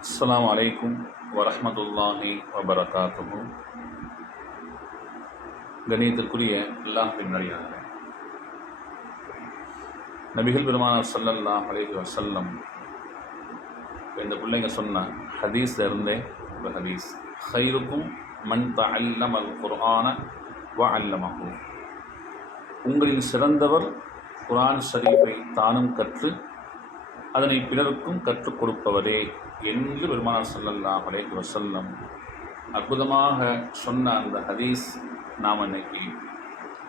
அஸ்ஸலாமு அலைக்கும் வரஹ்மத்துல்லாஹி வபரகாத்துஹு கணியத்திற்குரிய அல்லாஹின் நடிகார்கள் நபிகள் பெருமானார் ஸல்லல்லாஹு அலைஹி வசல்லம் இந்த பிள்ளைங்க சொன்ன ஹதீஸ் இருந்தே ஒரு ஹதீஸ் ஹைருக்கும் மன் அல்லம் அல் குர்ஆன வ அல்லமாகும் உங்களின் சிறந்தவர் குரான் ஷரீஃபை தானும் கற்று அதனை பிறருக்கும் கற்றுக் கொடுப்பவரே என்று பெருமானார் ஸல்லல்லாஹு அலேஹி வசல்லம் அற்புதமாக சொன்ன அந்த ஹதீஸ் நாம் இன்னைக்கு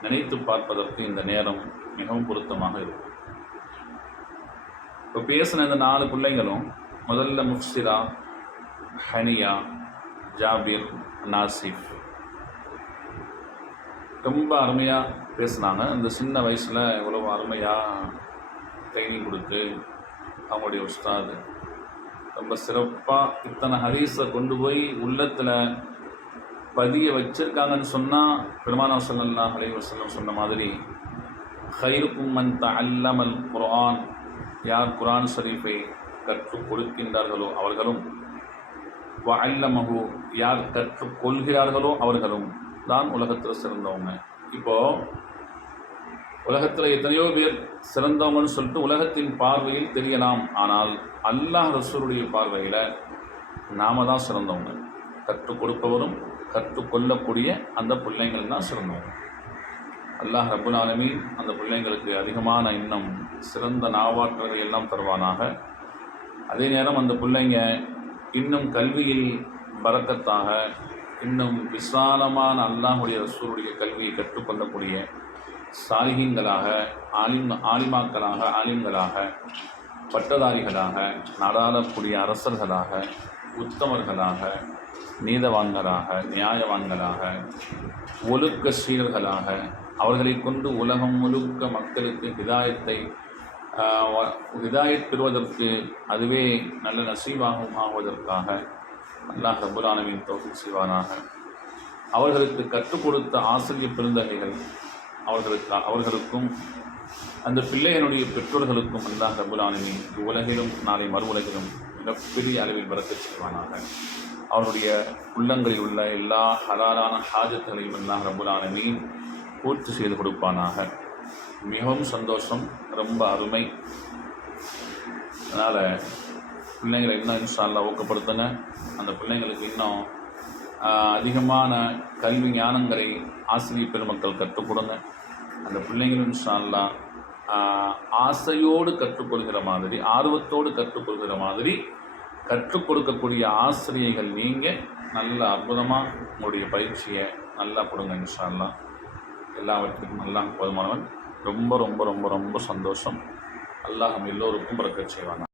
நினைத்து பார்ப்பதற்கு இந்த நேரம் மிகவும் பொருத்தமாக இருக்கும். இப்போ பேசின இந்த நாலு பிள்ளைங்களும் முதல்ல முஃப்சிரா ஹனியா ஜாபீர் நாசிஃப் ரொம்ப அருமையாக பேசுனாங்க. அந்த சின்ன வயசில் எவ்வளோ அருமையாக ட்ரைனிங் கொடுத்து அவங்களுடைய உஸ்தாது. ரொம்ப சிறப்பாக இத்தனை ஹதீஸை கொண்டு போய் உள்ளத்தில் பதிய வச்சிருக்காங்கன்னு சொன்னால் பெருமானா சொல்லல்லா அலைஹி வஸல்லம் சொன்ன மாதிரி ஹைருக்கும் மன் அல்லமல் குரான் யார் குரான் ஷரீஃபை கற்றுக் கொடுக்கின்றார்களோ அவர்களும் வ யார் கற்றுக்கொள்கிறார்களோ அவர்களும் தான் உலகத்தில் சிறந்தவங்க. இப்போது உலகத்தில் எத்தனையோ பேர் சிறந்தவங்கன்னு சொல்லிட்டு உலகத்தின் பார்வையில் தெரியலாம். ஆனால் அல்லாஹ் ரசூருடைய பார்வையில் நாம தான் சிறந்தவங்க. கற்றுக் கொடுப்பவரும் கற்றுக்கொள்ளக்கூடிய அந்த பிள்ளைங்கள் தான் சிறந்தவங்க. அல்லாஹ் ரபுல் ஆலமீன் அந்த பிள்ளைங்களுக்கு அதிகமான இன்னும் சிறந்த நாவாற்றலை எல்லாம் தருவானாக. அதே நேரம் அந்த பிள்ளைங்க இன்னும் கல்வியில் பறக்கத்தாக இன்னும் விசாலமான அல்லாஹுடைய ரசூருடைய கல்வியை கற்றுக்கொள்ளக்கூடிய சாலிகங்களாக ஆலிம் ஆலிமாக்களாக ஆலிம்களாக பட்டதாரிகளாக நாடாளக்கூடிய அரசர்களாக உத்தமர்களாக நீதவான்களாக நியாயவான்களாக ஒழுக்க சீரர்களாக அவர்களை கொண்டு உலகம் முழுக்க மக்களுக்கு ஹிதாயத்தை ஹிதாயத் பெறுவதற்கு அதுவே நல்ல நசீவாகவும் ஆகுவதற்காக அல்லாஹ் ரபுலானவின் தோஃபி செய்வானாக. அவர்களுக்கு கற்றுக் கொடுத்த ஆசிரிய பெருந்தகைகள் அவர்களுக்கு அவர்களுக்கும் அந்த பிள்ளைகளுடைய பெற்றோர்களுக்கும் அல்லாஹ் ரபுல் ஆலமீன் உலகிலும் நாளை மறு உலகிலும் மிகப்பெரிய அளவில் வரக்கச் செய்வானாக. அவருடைய உள்ளங்களில் உள்ள எல்லா ஹலாலான ஹாஜத்துகளையும் அல்லாஹ் ரபுல் ஆலமீன் பூர்த்தி செய்து கொடுப்பானாக. மிகவும் சந்தோஷம் ரொம்ப அருமை. அதனால் பிள்ளைங்களை இன்னும் இன்ஷால்லாம் ஊக்கப்படுத்துங்க அந்த பிள்ளைங்களுக்கு இன்னும் அதிகமான கல்வி ஞானங்களை ஆசிரியர் பெருமக்கள் கற்றுக் கொடுங்க அந்த பிள்ளைங்களும் இன்ஷால்லா ஆசையோடு கற்றுக்கொள்கிற மாதிரி ஆர்வத்தோடு கற்றுக்கொள்கிற மாதிரி கற்றுக் கொடுக்கக்கூடிய ஆசிரியர்கள் நீங்கள் நல்ல அற்புதமாக உங்களுடைய பயிற்சியை நல்லா கொடுங்க இன்ஷால்லாம் எல்லாவற்றுக்கும் நல்லா போதுமானவன். ரொம்ப ரொம்ப ரொம்ப ரொம்ப சந்தோஷம். அல்லாஹ் எல்லோருக்கும் பிறக்க செய்வாங்க